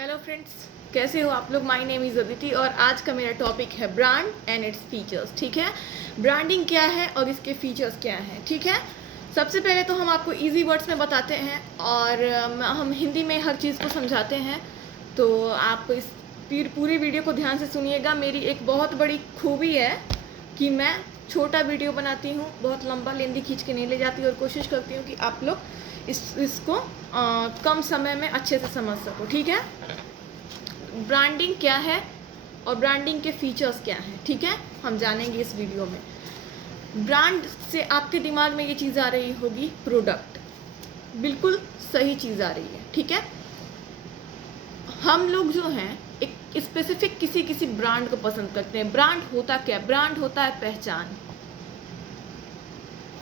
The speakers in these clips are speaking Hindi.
हेलो फ्रेंड्स, कैसे हो आप लोग। माय नेम इज़ अदिति और आज का मेरा टॉपिक है ब्रांड एंड इट्स फीचर्स। ठीक है, ब्रांडिंग क्या है और इसके फीचर्स क्या हैं। ठीक है, सबसे पहले तो हम आपको इजी वर्ड्स में बताते हैं और हम हिंदी में हर चीज़ को समझाते हैं। तो आप इस पूरी वीडियो को ध्यान से सुनिएगा। मेरी एक बहुत बड़ी खूबी है कि मैं छोटा वीडियो बनाती हूँ, बहुत लंबा लेंदी खींच के नहीं ले जाती और कोशिश करती हूँ कि आप लोग इसको कम समय में अच्छे से समझ सको। ठीक है, ब्रांडिंग क्या है और ब्रांडिंग के फीचर्स क्या हैं, ठीक है, हम जानेंगे इस वीडियो में। ब्रांड से आपके दिमाग में ये चीज़ आ रही होगी प्रोडक्ट, बिल्कुल सही चीज़ आ रही है। ठीक है, हम लोग जो हैं एक स्पेसिफिक किसी ब्रांड को पसंद करते हैं। ब्रांड होता क्या है? ब्रांड होता है पहचान,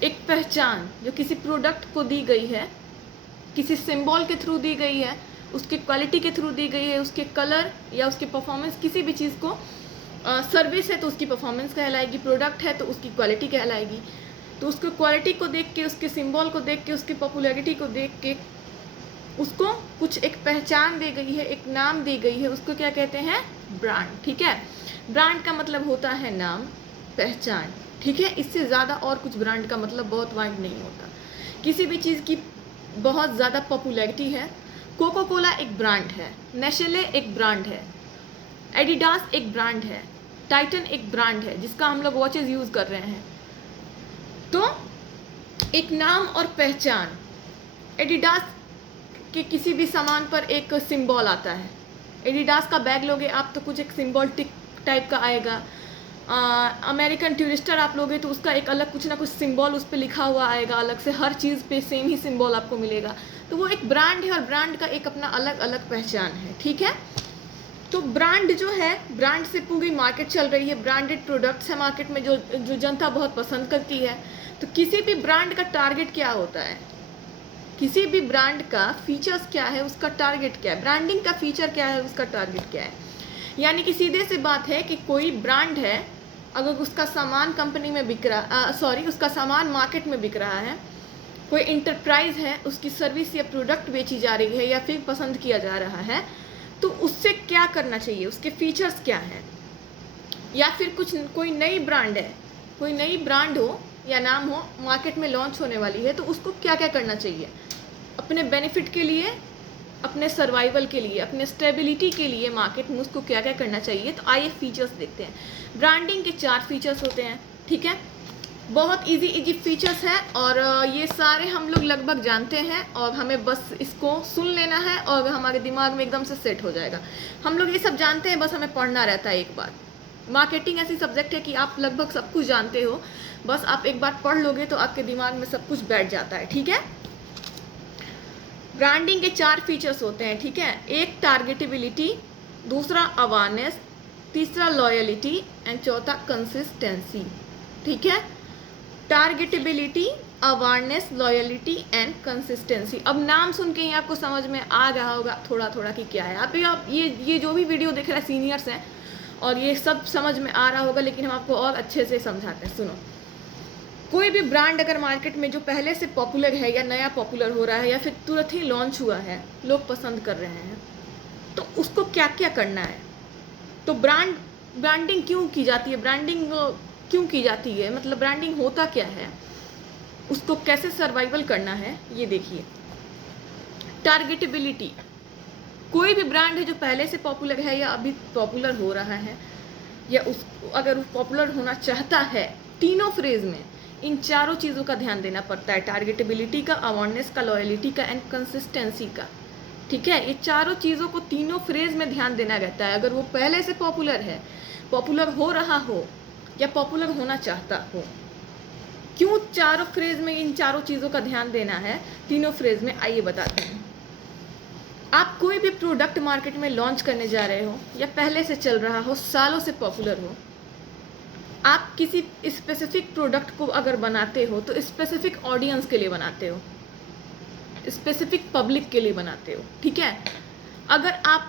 एक पहचान जो किसी प्रोडक्ट को दी गई है, किसी सिंबल के थ्रू दी गई है, उसकी क्वालिटी के थ्रू दी गई है, उसके कलर या उसके परफॉर्मेंस, किसी भी चीज़ को। सर्विस है तो उसकी परफॉर्मेंस कहलाएगी, प्रोडक्ट है तो उसकी क्वालिटी कहलाएगी। तो उसकी क्वालिटी को देख के, उसके सिंबल को देख के, उसकी पॉपुलैरिटी को देख के उसको कुछ एक पहचान दी गई है, एक नाम दी गई है, उसको क्या कहते हैं? ब्रांड। ठीक है, ब्रांड का मतलब होता है नाम, पहचान। ठीक है, इससे ज़्यादा और कुछ ब्रांड का मतलब बहुत वाइड नहीं होता। किसी भी चीज़ की बहुत ज़्यादा पॉपुलैरिटी है। कोको कोला एक ब्रांड है, नेस्ले एक ब्रांड है, एडिडास एक ब्रांड है, टाइटन एक ब्रांड है जिसका हम लोग वॉचेस यूज़ कर रहे हैं। तो एक नाम और पहचान। एडिडास के किसी भी सामान पर एक सिंबल आता है। एडिडास का बैग लोगे आप तो कुछ एक सिंबल टिक टाइप का आएगा। अमेरिकन टूरिस्टर आप लोगे तो उसका एक अलग कुछ ना कुछ सिंबल उस पर लिखा हुआ आएगा अलग से। हर चीज़ पे सेम ही सिंबल आपको मिलेगा। तो वो एक ब्रांड है और ब्रांड का एक अपना अलग अलग पहचान है। ठीक है, तो ब्रांड जो है, ब्रांड से पूरी मार्केट चल रही है। ब्रांडेड प्रोडक्ट्स है मार्केट में जो जनता बहुत पसंद करती है। तो किसी भी ब्रांड का टारगेट क्या होता है? किसी भी ब्रांड का फीचर्स क्या है, उसका टारगेट क्या है? ब्रांडिंग का फीचर क्या है, उसका टारगेट क्या है? यानी कि सीधे से बात है कि कोई ब्रांड है, अगर उसका सामान कंपनी में बिक रहा, उसका सामान मार्केट में बिक रहा है, कोई इंटरप्राइज है, उसकी सर्विस या प्रोडक्ट बेची जा रही है या फिर पसंद किया जा रहा है, तो उससे क्या करना चाहिए, उसके फीचर्स क्या हैं? या फिर कोई नई ब्रांड है, कोई नई ब्रांड हो या नाम हो, मार्केट में लॉन्च होने वाली है, तो उसको क्या क्या करना चाहिए अपने बेनिफिट के लिए, अपने सर्वाइवल के लिए, अपने स्टेबिलिटी के लिए मार्केट में उसको क्या क्या करना चाहिए। तो आइए फीचर्स देखते हैं। ब्रांडिंग के 4 फीचर्स होते हैं। ठीक है, बहुत इजी फीचर्स हैं और ये सारे हम लोग लगभग जानते हैं और हमें बस इसको सुन लेना है और हमारे दिमाग में एकदम से सेट हो जाएगा। हम लोग ये सब जानते हैं, बस हमें पढ़ना रहता है एक बार। मार्केटिंग ऐसी सब्जेक्ट है कि आप लगभग सब कुछ जानते हो, बस आप एक बार पढ़ लोगे तो आपके दिमाग में सब कुछ बैठ जाता है। ठीक है, ब्रांडिंग के 4 फीचर्स होते हैं। ठीक है, एक टारगेटेबिलिटी, दूसरा अवेयरनेस, तीसरा लॉयलिटी एंड चौथा कंसिस्टेंसी। ठीक है, टारगेटेबिलिटी, अवेयरनेस, लॉयलिटी एंड कंसिस्टेंसी। अब नाम सुन के ही आपको समझ में आ रहा होगा थोड़ा थोड़ा कि क्या है। आप ये जो भी वीडियो देख रहे हैं सीनियर्स हैं और ये सब समझ में आ रहा होगा, लेकिन हम आपको और अच्छे से समझाते हैं। सुनो, कोई भी ब्रांड अगर मार्केट में जो पहले से पॉपुलर है या नया पॉपुलर हो रहा है या फिर तुरंत ही लॉन्च हुआ है, लोग पसंद कर रहे हैं, तो उसको क्या क्या करना है? तो ब्रांडिंग क्यों की जाती है, ब्रांडिंग क्यों की जाती है, मतलब ब्रांडिंग होता क्या है, उसको कैसे सर्वाइवल करना है, ये देखिए। टारगेटेबिलिटी, कोई भी ब्रांड है जो पहले से पॉपुलर है या अभी पॉपुलर हो रहा है या अगर पॉपुलर होना चाहता है, तीनों फ्रेज में इन चारों चीज़ों का ध्यान देना पड़ता है। टारगेटेबिलिटी का, अवेयरनेस का, लॉयलिटी का एंड कंसिस्टेंसी का। ठीक है, ये चारों चीज़ों को तीनों फ्रेज में ध्यान देना रहता है। अगर वो पहले से पॉपुलर है, पॉपुलर हो रहा हो या पॉपुलर होना चाहता हो। क्यों चारों फ्रेज में इन चारों चीज़ों का ध्यान देना है, तीनों फ्रेज में? आइए बताते हैं। आप कोई भी प्रोडक्ट मार्केट में लॉन्च करने जा रहे हो या पहले से चल रहा हो, सालों से पॉपुलर हो, आप किसी स्पेसिफिक प्रोडक्ट को अगर बनाते हो तो स्पेसिफिक ऑडियंस के लिए बनाते हो, स्पेसिफिक पब्लिक के लिए बनाते हो। ठीक है, अगर आप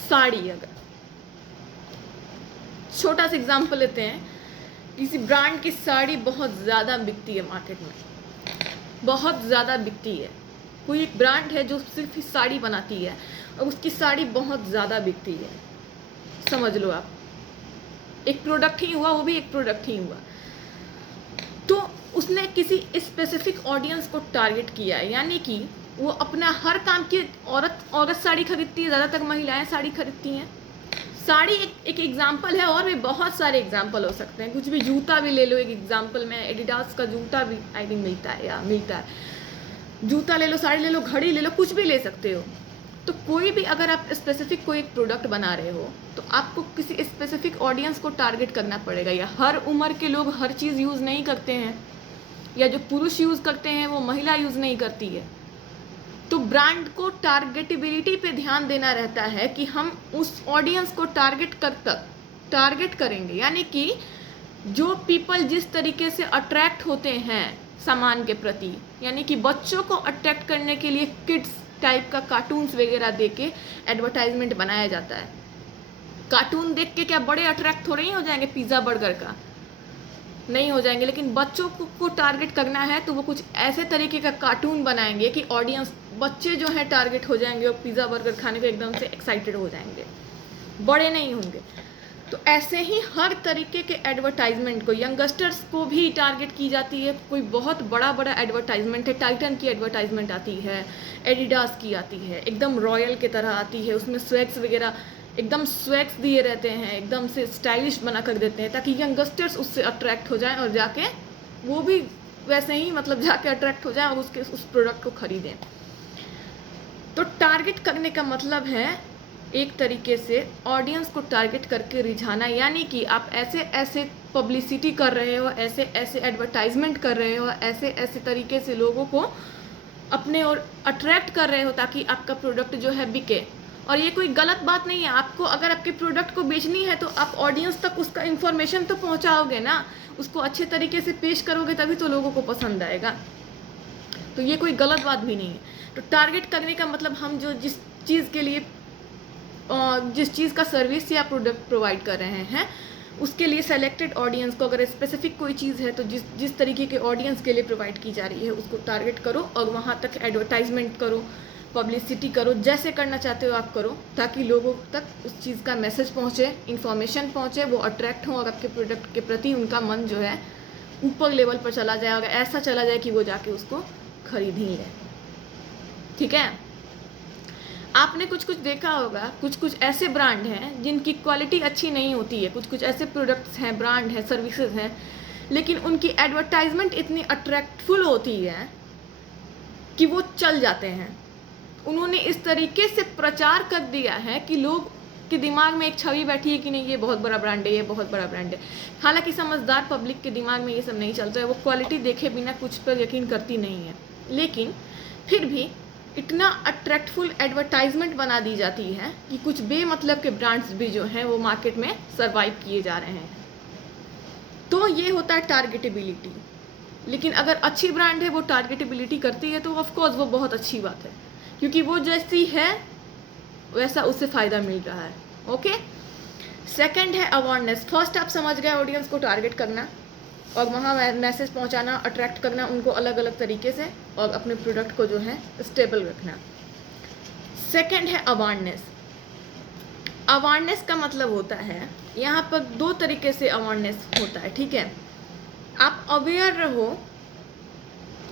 साड़ी, अगर छोटा सा एग्जांपल लेते हैं, किसी ब्रांड की साड़ी बहुत ज़्यादा बिकती है मार्केट में, बहुत ज़्यादा बिकती है, कोई एक ब्रांड है जो सिर्फ साड़ी बनाती है और उसकी साड़ी बहुत ज़्यादा बिकती है, समझ लो आप, एक प्रोडक्ट ही हुआ, वो भी एक प्रोडक्ट ही हुआ, तो उसने किसी स्पेसिफिक ऑडियंस को टारगेट किया है, यानी कि वो अपना हर काम की औरत साड़ी खरीदती है, ज़्यादातर महिलाएं साड़ी खरीदती हैं। साड़ी एक एग्जाम्पल है, और भी बहुत सारे एग्जाम्पल हो सकते हैं, कुछ भी, जूता भी ले लो एक एग्जाम्पल में, एडिडास का जूता भी आई थिंक मिलता है, जूता ले लो, साड़ी ले लो, घड़ी ले लो, कुछ भी ले सकते हो। तो कोई भी, अगर आप स्पेसिफिक कोई एक प्रोडक्ट बना रहे हो तो आपको किसी स्पेसिफिक ऑडियंस को टारगेट करना पड़ेगा। या हर उम्र के लोग हर चीज़ यूज़ नहीं करते हैं, या जो पुरुष यूज़ करते हैं वो महिला यूज़ नहीं करती है। तो ब्रांड को टारगेटेबिलिटी पे ध्यान देना रहता है कि हम उस ऑडियंस को टारगेट करेंगे, यानी कि जो पीपल जिस तरीके से अट्रैक्ट होते हैं सामान के प्रति, यानी कि बच्चों को अट्रैक्ट करने के लिए किड्स टाइप का कार्टून्स वगैरह दे के एडवर्टाइजमेंट बनाया जाता है। कार्टून देख के क्या बड़े अट्रैक्ट थोड़े ही हो जाएंगे, पिज़्ज़ा बर्गर का नहीं हो जाएंगे, लेकिन बच्चों को टारगेट करना है तो वो कुछ ऐसे तरीके का कार्टून बनाएंगे कि ऑडियंस, बच्चे जो है टारगेट हो जाएंगे और पिज़्ज़ा बर्गर खाने को एकदम से एक्साइटेड हो जाएंगे, बड़े नहीं होंगे। तो ऐसे ही हर तरीके के एडवर्टाइजमेंट को, यंगस्टर्स को भी टारगेट की जाती है। कोई बहुत बड़ा एडवर्टाइजमेंट है, टाइटन की एडवर्टाइजमेंट आती है, एडिडास की आती है, एकदम रॉयल के तरह आती है, उसमें स्वैग्स वगैरह एकदम स्वैग्स दिए रहते हैं, एकदम से स्टाइलिश बना कर देते हैं ताकि यंगस्टर्स उससे अट्रैक्ट हो जाएं और जाके वो भी वैसे ही मतलब जाके अट्रैक्ट हो जाएं और उस प्रोडक्ट को खरीदें। तो टारगेट करने का मतलब है एक तरीके से ऑडियंस को टारगेट करके रिझाना, यानी कि आप ऐसे ऐसे पब्लिसिटी कर रहे हो, ऐसे ऐसे एडवर्टाइजमेंट कर रहे हो, ऐसे ऐसे तरीके से लोगों को अपने ओर अट्रैक्ट कर रहे हो ताकि आपका प्रोडक्ट जो है बिके। और ये कोई गलत बात नहीं है, आपको अगर आपके प्रोडक्ट को बेचनी है तो आप ऑडियंस तक उसका इन्फॉर्मेशन तो पहुंचाओगे ना, उसको अच्छे तरीके से पेश करोगे तभी तो लोगों को पसंद आएगा। तो ये कोई गलत बात भी नहीं है। तो टारगेट करने का मतलब हम जो जिस चीज़ का सर्विस या प्रोडक्ट प्रोवाइड कर रहे हैं उसके लिए सेलेक्टेड ऑडियंस को, अगर स्पेसिफिक कोई चीज़ है तो जिस तरीके के ऑडियंस के लिए प्रोवाइड की जा रही है उसको टारगेट करो और वहाँ तक एडवर्टाइजमेंट करो, पब्लिसिटी करो, जैसे करना चाहते हो आप करो ताकि लोगों तक उस चीज़ का मैसेज पहुँचे, इन्फॉर्मेशन पहुँचे, वो अट्रैक्ट हों और आपके प्रोडक्ट के प्रति उनका मन जो है ऊपर लेवल पर चला जाए और ऐसा चला जाए कि वो जाके उसको खरीद ही ले। ठीक है, आपने कुछ देखा होगा, कुछ ऐसे ब्रांड हैं जिनकी क्वालिटी अच्छी नहीं होती है, कुछ ऐसे प्रोडक्ट्स हैं, ब्रांड हैं, सर्विसेज हैं, लेकिन उनकी एडवर्टाइजमेंट इतनी अट्रैक्टफुल होती है कि वो चल जाते हैं। उन्होंने इस तरीके से प्रचार कर दिया है कि लोग के दिमाग में एक छवि बैठी है कि नहीं ये बहुत बड़ा ब्रांड है, ये बहुत बड़ा ब्रांड है। हालांकि समझदार पब्लिक के दिमाग में ये सब नहीं चलता है, वो क्वालिटी देखे बिना कुछ पर यकीन करती नहीं है, लेकिन फिर भी इतना अट्रैक्टफुल एडवर्टाइजमेंट बना दी जाती है कि कुछ बेमतलब के ब्रांड्स भी जो हैं वो मार्केट में सरवाइव किए जा रहे हैं। तो ये होता है टारगेटेबिलिटी। लेकिन अगर अच्छी ब्रांड है वो टारगेटेबिलिटी करती है तो ऑफ कोर्स वो बहुत अच्छी बात है, क्योंकि वो जैसी है वैसा उससे फ़ायदा मिल रहा है। ओके, सेकंड है अवेयरनेस। फर्स्ट आप समझ गए ऑडियंस को टारगेट करना और वहाँ मैसेज पहुँचाना, अट्रैक्ट करना उनको अलग अलग तरीके से और अपने प्रोडक्ट को जो है स्टेबल रखना। सेकंड है अवेयरनेस। अवेयरनेस का मतलब होता है, यहाँ पर दो तरीके से अवेयरनेस होता है। ठीक है, आप अवेयर रहो,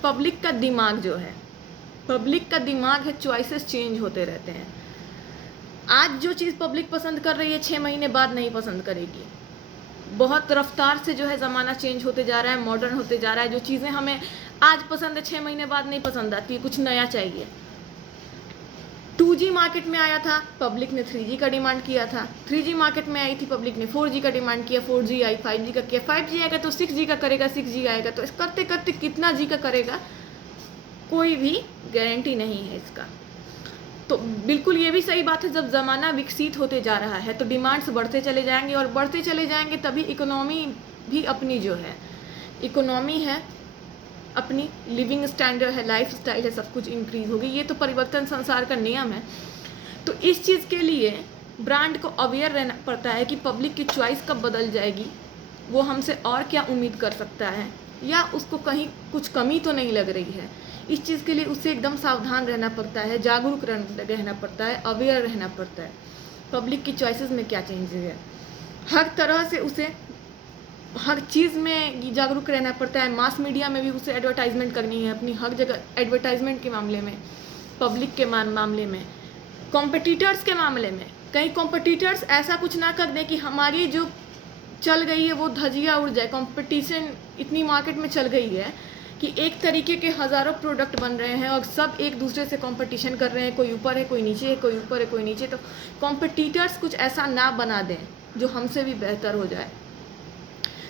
पब्लिक का दिमाग जो है, पब्लिक का दिमाग है, चॉइसेस चेंज होते रहते हैं। आज जो चीज़ पब्लिक पसंद कर रही है 6 महीने बाद नहीं पसंद करेगी। बहुत रफ्तार से जो है ज़माना चेंज होते जा रहा है, मॉडर्न होते जा रहा है। जो चीज़ें हमें आज पसंद है 6 महीने बाद नहीं पसंद आती है, कुछ नया चाहिए। 2G मार्केट में आया था, पब्लिक ने 3G का डिमांड किया था। 3G मार्केट में आई थी, पब्लिक ने 4G का डिमांड किया। 4G आई, 5G का किया। 5G आएगा तो 6G का करेगा, 6G आएगा तो करते करते कितना G का करेगा कोई भी गारंटी नहीं है इसका। तो बिल्कुल ये भी सही बात है, जब ज़माना विकसित होते जा रहा है तो डिमांड्स बढ़ते चले जाएंगे और बढ़ते चले जाएंगे, तभी इकोनॉमी भी अपनी जो है, इकोनॉमी है अपनी, लिविंग स्टैंडर्ड है, लाइफ स्टाइल है, सब कुछ इंक्रीज होगी। ये तो परिवर्तन संसार का नियम है। तो इस चीज़ के लिए ब्रांड को अवेयर रहना पड़ता है कि पब्लिक की चॉइस कब बदल जाएगी, वो हमसे और क्या उम्मीद कर सकता है, या उसको कहीं कुछ कमी तो नहीं लग रही है। इस चीज़ के लिए उसे एकदम सावधान रहना पड़ता है, जागरूक रहना पड़ता है, अवेयर रहना पड़ता है पब्लिक की चॉइसेस में क्या चेंजेस है। हर तरह से उसे हर चीज़ में जागरूक रहना पड़ता है। मास मीडिया में भी उसे एडवर्टाइजमेंट करनी है अपनी, हर जगह एडवर्टाइजमेंट के मामले में, पब्लिक के मामले में, कॉम्पिटिटर्स के मामले में। कहीं कॉम्पिटिटर्स ऐसा कुछ ना कर दें कि हमारी जो चल गई है वो धजिया उड़ जाए। कंपटीशन इतनी मार्केट में चल गई है कि एक तरीके के हज़ारों प्रोडक्ट बन रहे हैं और सब एक दूसरे से कंपटीशन कर रहे हैं, कोई ऊपर है कोई नीचे है, कोई ऊपर है कोई नीचे। तो कॉम्पिटिटर्स कुछ ऐसा ना बना दें जो हमसे भी बेहतर हो जाए।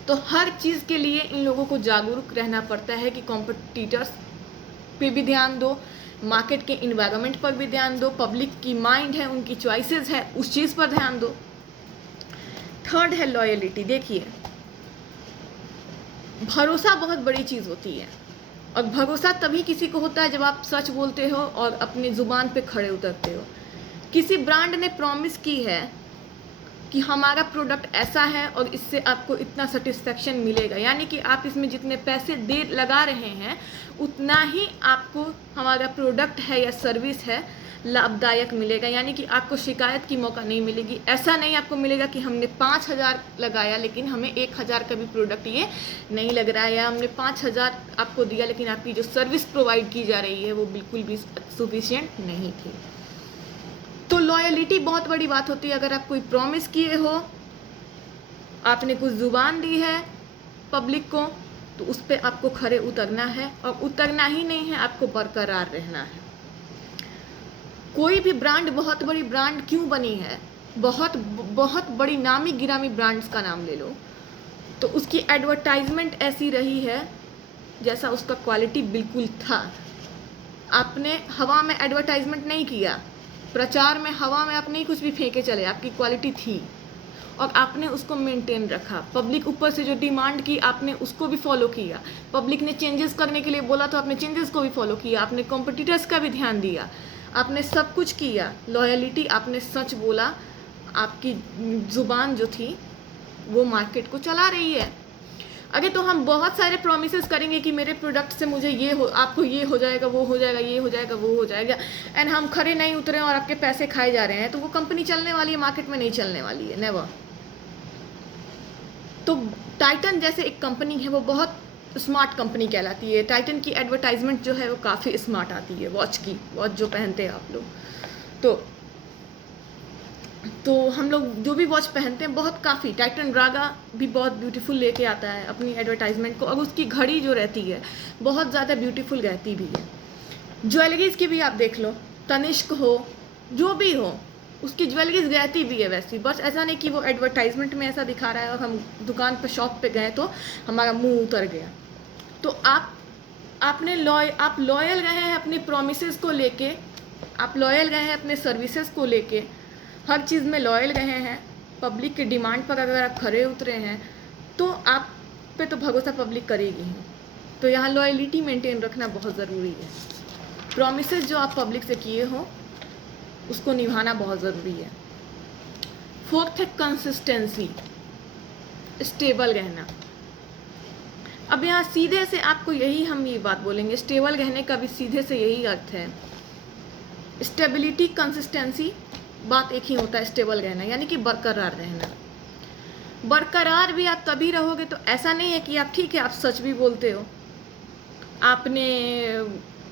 तो हर चीज़ के लिए इन लोगों को जागरूक रहना पड़ता है कि कॉम्पिटिटर्स पे भी ध्यान दो, मार्केट के इन्वायरमेंट पर भी ध्यान दो, पब्लिक की माइंड है, उनकी चॉइसेस है, उस चीज़ पर ध्यान दो। थर्ड है लॉयलिटी। देखिए, भरोसा बहुत बड़ी चीज़ होती है और भरोसा तभी किसी को होता है जब आप सच बोलते हो और अपनी ज़ुबान पे खड़े उतरते हो। किसी ब्रांड ने प्रॉमिस की है कि हमारा प्रोडक्ट ऐसा है और इससे आपको इतना सेटिस्फेक्शन मिलेगा, यानी कि आप इसमें जितने पैसे दे लगा रहे हैं उतना ही आपको हमारा प्रोडक्ट है या सर्विस है लाभदायक मिलेगा, यानी कि आपको शिकायत की मौका नहीं मिलेगी। ऐसा नहीं आपको मिलेगा कि हमने 5,000 लगाया लेकिन हमें 1,000 का भी प्रोडक्ट ये नहीं लग रहा है, या हमने 5,000 आपको दिया लेकिन आपकी जो सर्विस प्रोवाइड की जा रही है वो बिल्कुल भी सफिशिएंट नहीं थी। तो लॉयलिटी बहुत बड़ी बात होती है। अगर आप कोई प्रॉमिस किए हो, आपने कुछ ज़ुबान दी है पब्लिक को, तो उस पर आपको खरे उतरना है और उतरना ही नहीं है, आपको बरकरार रहना है। कोई भी ब्रांड, बहुत बड़ी ब्रांड क्यों बनी है, बहुत बड़ी नामी गिरामी ब्रांड्स का नाम ले लो, तो उसकी एडवर्टाइजमेंट ऐसी रही है जैसा उसका क्वालिटी बिल्कुल था। आपने हवा में एडवर्टाइजमेंट नहीं किया, प्रचार में हवा में आप नहीं कुछ भी फेंके चले, आपकी क्वालिटी थी और आपने उसको मेंटेन रखा। पब्लिक ऊपर से जो डिमांड की आपने उसको भी फॉलो किया, पब्लिक ने चेंजेस करने के लिए बोला तो आपने चेंजेस को भी फॉलो किया, आपने कॉम्पिटिटर्स का भी ध्यान दिया, आपने सब कुछ किया। लॉयलिटी, आपने सच बोला, आपकी ज़ुबान जो थी वो मार्केट को चला रही है। अगर तो हम बहुत सारे प्रोमिसेस करेंगे कि मेरे प्रोडक्ट से मुझे ये हो, आपको ये हो जाएगा, वो हो जाएगा, ये हो जाएगा, वो हो जाएगा, एंड हम खरे नहीं उतरे और आपके पैसे खाए जा रहे हैं, तो वो कंपनी चलने वाली है, मार्केट में नहीं चलने वाली है, नेवर। तो टाइटन जैसे एक कंपनी है वो बहुत स्मार्ट कंपनी कहलाती है। टाइटन की एडवर्टाइजमेंट जो है वो काफ़ी स्मार्ट आती है, वॉच जो पहनते हैं आप लोग, तो हम लोग जो भी वॉच पहनते हैं बहुत काफ़ी, टाइटन रागा भी बहुत ब्यूटीफुल लेके आता है अपनी एडवर्टाइजमेंट को, और उसकी घड़ी जो रहती है बहुत ज़्यादा ब्यूटीफुल रहती भी है। ज्वेलरीज़ की भी आप देख लो, तनिष्क हो, जो भी हो, उसकी ज्वेलरीज रहती भी है वैसी, बस ऐसा नहीं कि वो एडवर्टाइजमेंट में ऐसा दिखा रहा है और हम दुकान पर शॉप पे गए तो हमारा मुंह उतर गया। तो आप लॉयल रहे हैं अपने प्रोमिसेस को लेके, आप लॉयल रहे हैं अपने सर्विसेज को लेके, हर चीज़ में लॉयल रहे हैं। पब्लिक की डिमांड पर अगर आप खरे उतरे हैं तो आप पे तो भरोसा पब्लिक करेगी ही। तो यहाँ लॉयलिटी मेंटेन रखना बहुत ज़रूरी है। प्रॉमिसेस जो आप पब्लिक से किए हो उसको निभाना बहुत ज़रूरी है। फोर्थ है कंसिस्टेंसी, स्टेबल रहना। अब यहाँ सीधे से आपको यही हम ये बात बोलेंगे, स्टेबल रहने का भी सीधे से यही अर्थ है। स्टेबिलिटी, कंसिस्टेंसी, बात एक ही होता है। स्टेबल रहना यानी कि बरकरार रहना। बरकरार भी आप तभी रहोगे, तो ऐसा नहीं है कि आप ठीक है आप सच भी बोलते हो,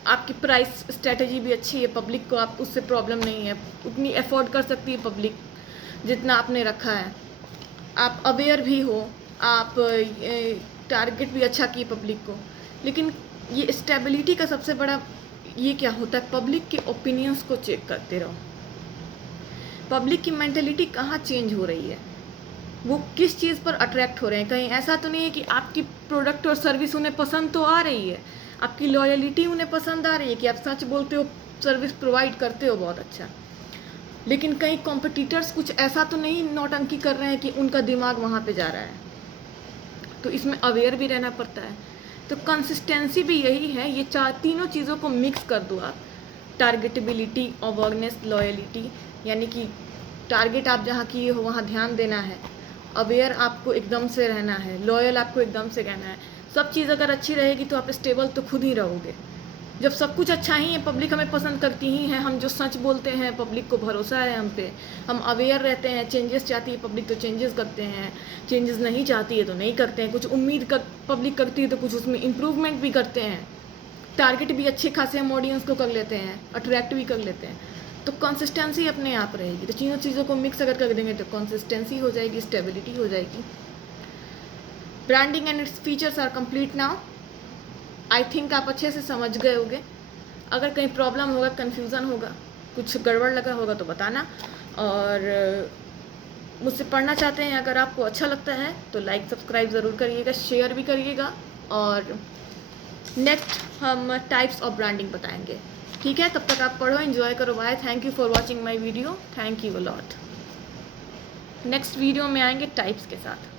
आपकी प्राइस स्ट्रेटजी भी अच्छी है, पब्लिक को आप उससे प्रॉब्लम नहीं है, उतनी अफोर्ड कर सकती है पब्लिक जितना आपने रखा है, आप अवेयर भी हो, आप टारगेट भी अच्छा किए पब्लिक को। लेकिन ये स्टेबिलिटी का सबसे बड़ा ये क्या होता है, पब्लिक के ओपिनियंस को चेक करते रहो। पब्लिक की मेंटेलिटी कहाँ चेंज हो रही है, वो किस चीज़ पर अट्रैक्ट हो रहे हैं। कहीं ऐसा तो नहीं है कि आपकी प्रोडक्ट और सर्विस उन्हें पसंद तो आ रही है, आपकी लॉयलिटी उन्हें पसंद आ रही है कि आप सच बोलते हो, सर्विस प्रोवाइड करते हो बहुत अच्छा, लेकिन कहीं कॉम्पिटिटर्स कुछ ऐसा तो नहीं नौटंकी कर रहे हैं कि उनका दिमाग वहाँ पे जा रहा है। तो इसमें अवेयर भी रहना पड़ता है। तो कंसिस्टेंसी भी यही है, ये तीनों चीज़ों को मिक्स कर दो आप। टारगेटेबिलिटी, अवेयरनेस, लॉयलिटी, यानी कि टारगेट आप जहाँ किए हो वहाँ ध्यान देना है, अवेयर आपको एकदम से रहना है, लॉयल आपको एकदम से रहना है। सब चीज़ अगर अच्छी रहेगी तो आप स्टेबल तो खुद ही रहोगे। जब सब कुछ अच्छा ही है, पब्लिक हमें पसंद करती ही है, हम जो सच बोलते हैं पब्लिक को भरोसा है हम पे, हम अवेयर रहते हैं, चेंजेस चाहती है पब्लिक तो चेंजेस करते हैं, चेंजेस नहीं चाहती है तो नहीं करते हैं, कुछ उम्मीद कर पब्लिक करती है तो कुछ उसमें इम्प्रूवमेंट भी करते हैं, टारगेट भी अच्छे खासे हम ऑडियंस को कर लेते हैं, अट्रैक्ट भी कर लेते हैं। तो कंसिस्टेंसी अपने आप रहेगी। तो तीनों चीज़ों को मिक्स अगर कर देंगे तो कंसिस्टेंसी हो जाएगी, स्टेबिलिटी हो जाएगी। Branding and its features are complete now. I think आप अच्छे से समझ गए होंगे। अगर कहीं प्रॉब्लम होगा, कन्फ्यूज़न होगा, कुछ गड़बड़ लगा होगा तो बताना। और मुझसे पढ़ना चाहते हैं, अगर आपको अच्छा लगता है तो लाइक सब्सक्राइब ज़रूर करिएगा, शेयर भी करिएगा। और नेक्स्ट हम टाइप्स ऑफ ब्रांडिंग बताएंगे। ठीक है, तब तक आप पढ़ो, एंजॉय करो। Bye, thank you for watching my video, thank you a lot. Next video में आएंगे टाइप्स के साथ।